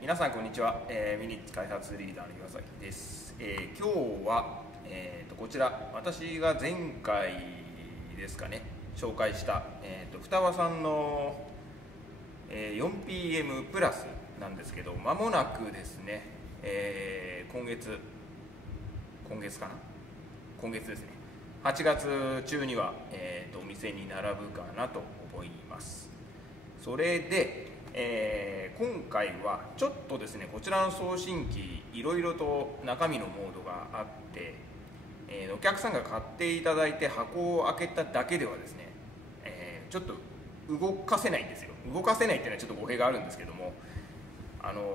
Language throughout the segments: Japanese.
皆さんこんにちは、ミニッツ開発リーダーの岩崎です。今日は、こちら私が前回ですかね紹介した、双葉さんの、4PM プラスなんですけど、間もなくですね、今月ですね、8月中には、お店に並ぶかなと思います。それで今回はちょっとですね、こちらの送信機いろいろと中身のモードがあって、お客さんが買っていただいて箱を開けただけではですね、ちょっと動かせないんですよ。動かせないっていうのはちょっと語弊があるんですけども、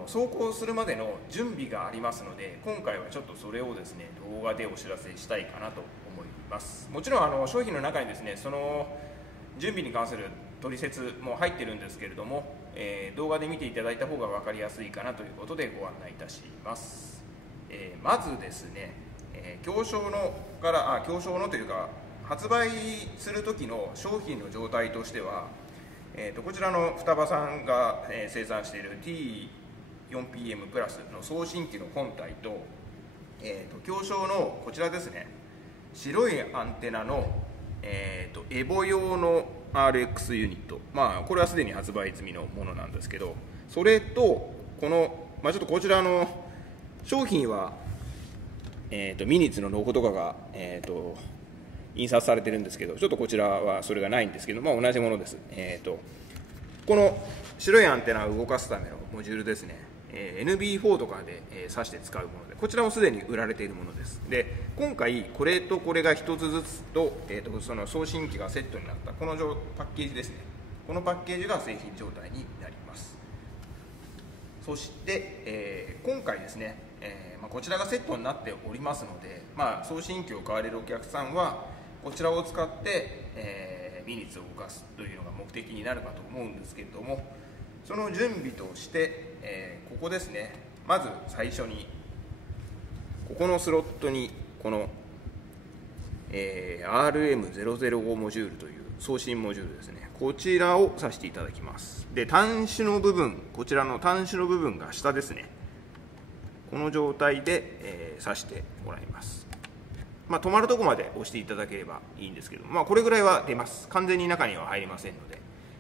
走行するまでの準備がありますので、今回はちょっとそれをですね動画でお知らせしたいかなと思います。もちろん商品の中にですねその準備に関する取説も入ってるんですけれども、動画で見ていただいた方が分かりやすいかなということでご案内いたします。まずですね、強小のというか発売する時の商品の状態としては、こちらの双葉さんが生産している T4PM プラスの送信機の本体と、強小のこちらですね、白いアンテナのエボ用の RX ユニット、これはすでに発売済みのものなんですけど、それとこの、ちょっとこちらの商品は、ミニッツのロゴとかが、印刷されてるんですけど、ちょっとこちらはそれがないんですけど、同じものです。この白いアンテナを動かすためのモジュールですね、NB4 とかで挿して使うもので、こちらもすでに売られているものです。で、今回これとこれが1つずつと、その送信機がセットになったこのパッケージですね、このパッケージが製品状態になります。そして、今回ですね、こちらがセットになっておりますので、送信機を買われるお客さんはこちらを使って、ミニッツを動かすというのが目的になるかと思うんですけれども、その準備として、ここですね、まず最初にここのスロットにこの、RM005 モジュールという送信モジュールですね、こちらを挿していただきます。で、端子の部分、こちらの端子の部分が下ですね、この状態で、挿してもらいます。止まるところまで押していただければいいんですけど、これぐらいは出ます。完全に中には入りませんので、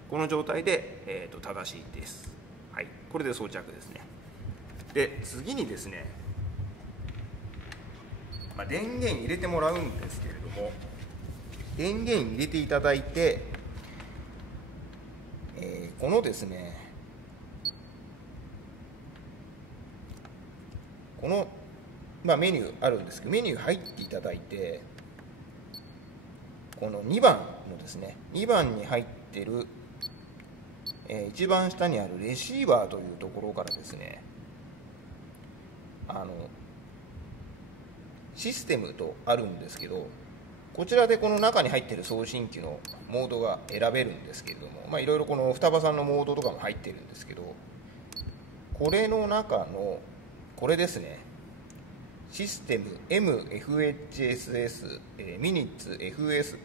この状態で、正しいです。はい、これで装着ですね。で、次にですね、電源入れてもらうんですけれども、電源入れていただいて、このですね、この、メニューあるんですけど、メニュー入っていただいて、この2番のですね、2番に入っている、一番下にあるレシーバーというところからですね、システムとあるんですけど、こちらでこの中に入っている送信機のモードが選べるんですけれども、いろいろこの双葉さんのモードとかも入っているんですけど、これの中のこれですね、システム MFHSS ミニッツ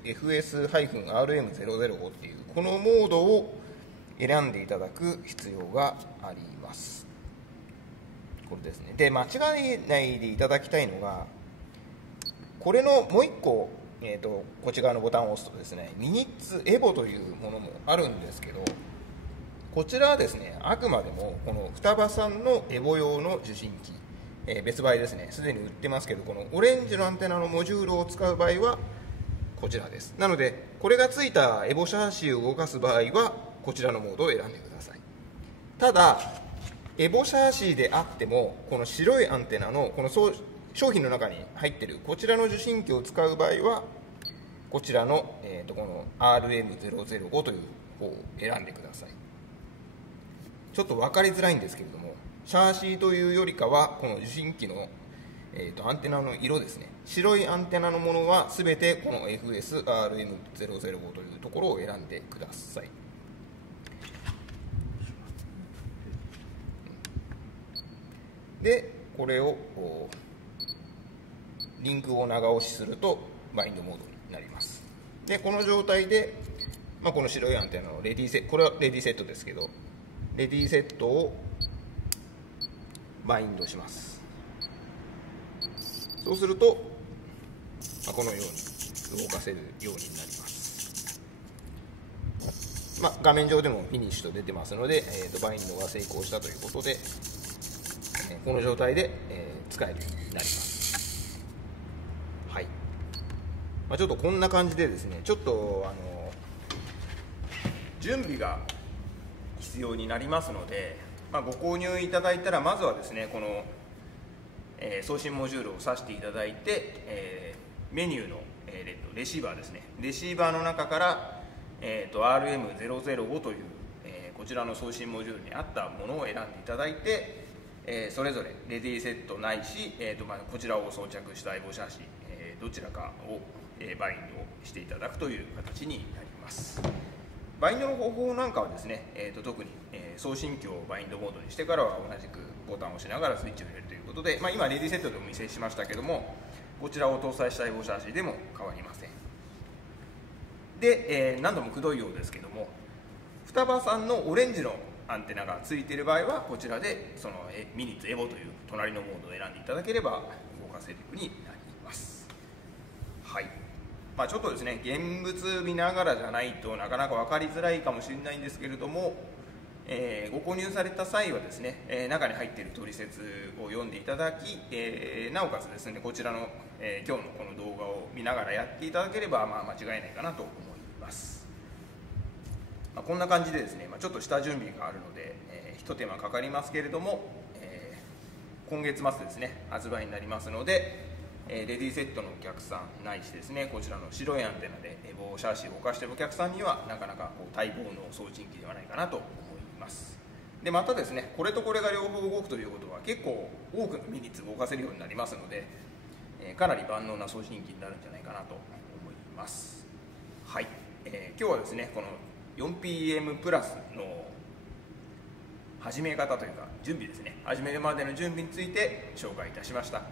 FS-RM005 っていうこのモードを選んでいただく必要があります。これですね。で、間違えないでいただきたいのが、これのもう一個、こっち側のボタンを押すとですね、ミニッツエボというものもあるんですけど、こちらはですね、あくまでもこの双葉さんのエボ用の受信機、別売ですね、すでに売ってますけど、このオレンジのアンテナのモジュールを使う場合はこちらです。なので、これがついたエボシャーシーを動かす場合はこちらのモードを選んでください。ただ、エボシャーシーであっても、この白いアンテナのこの商品の中に入っているこちらの受信機を使う場合は、こちらの、この RM005 という方を選んでください。ちょっと分かりづらいんですけれども、シャーシーというよりかはこの受信機の、アンテナの色ですね、白いアンテナのものは全てこの FS-RM005 というところを選んでください。で、これをリンクを長押しするとバインドモードになります。で、この状態で、この白いアンテナのレディーセット、これはレディーセットですけど、レディーセットをバインドします。そうすると、このように動かせるようになります。画面上でもフィニッシュと出てますので、バインドが成功したということで、この状態で、使えるようになります。はい。ちょっとこんな感じでですね、ちょっと準備が必要になりますので、ご購入いただいたらまずはですね、この、送信モジュールを挿していただいて、メニューの、レシーバーですね、レシーバーの中から、RM005 という、こちらの送信モジュールに合ったものを選んでいただいて、それぞれレディーセットないし、こちらを装着した相棒シャーシ、どちらかを、バインドしていただくという形になります。バインドの方法なんかはですね、特に、送信機をバインドモードにしてからは同じくボタンを押しながらスイッチを入れるということで、今レディーセットでお見せしましたけども、こちらを搭載した相棒シャーシでも変わりません。で、何度もくどいようですけども、双葉さんのオレンジのアンテナがついている場合はこちらでそのミニッツエボという隣のモードを選んでいただければ動かせるようになります。はい。ちょっとですね、現物見ながらじゃないとなかなか分かりづらいかもしれないんですけれども、ご購入された際はですね、中に入っている取説を読んでいただき、なおかつですね、こちらの、今日のこの動画を見ながらやっていただければ、間違いないかなと思います。こんな感じでですね、ちょっと下準備があるので、一手間かかりますけれども、今月末ですね、発売になりますので、レディーセットのお客さんないしですね、こちらの白いアンテナでエボシャーシを動かしているお客さんにはなかなか待望の送信機ではないかなと思います。でまたですね、これとこれが両方動くということは結構多くのミニッツ動かせるようになりますので、かなり万能な送信機になるんじゃないかなと思います。はい、今日はですね、この 4PM プラスの始め方というか準備ですね、始めるまでの準備について紹介いたしました。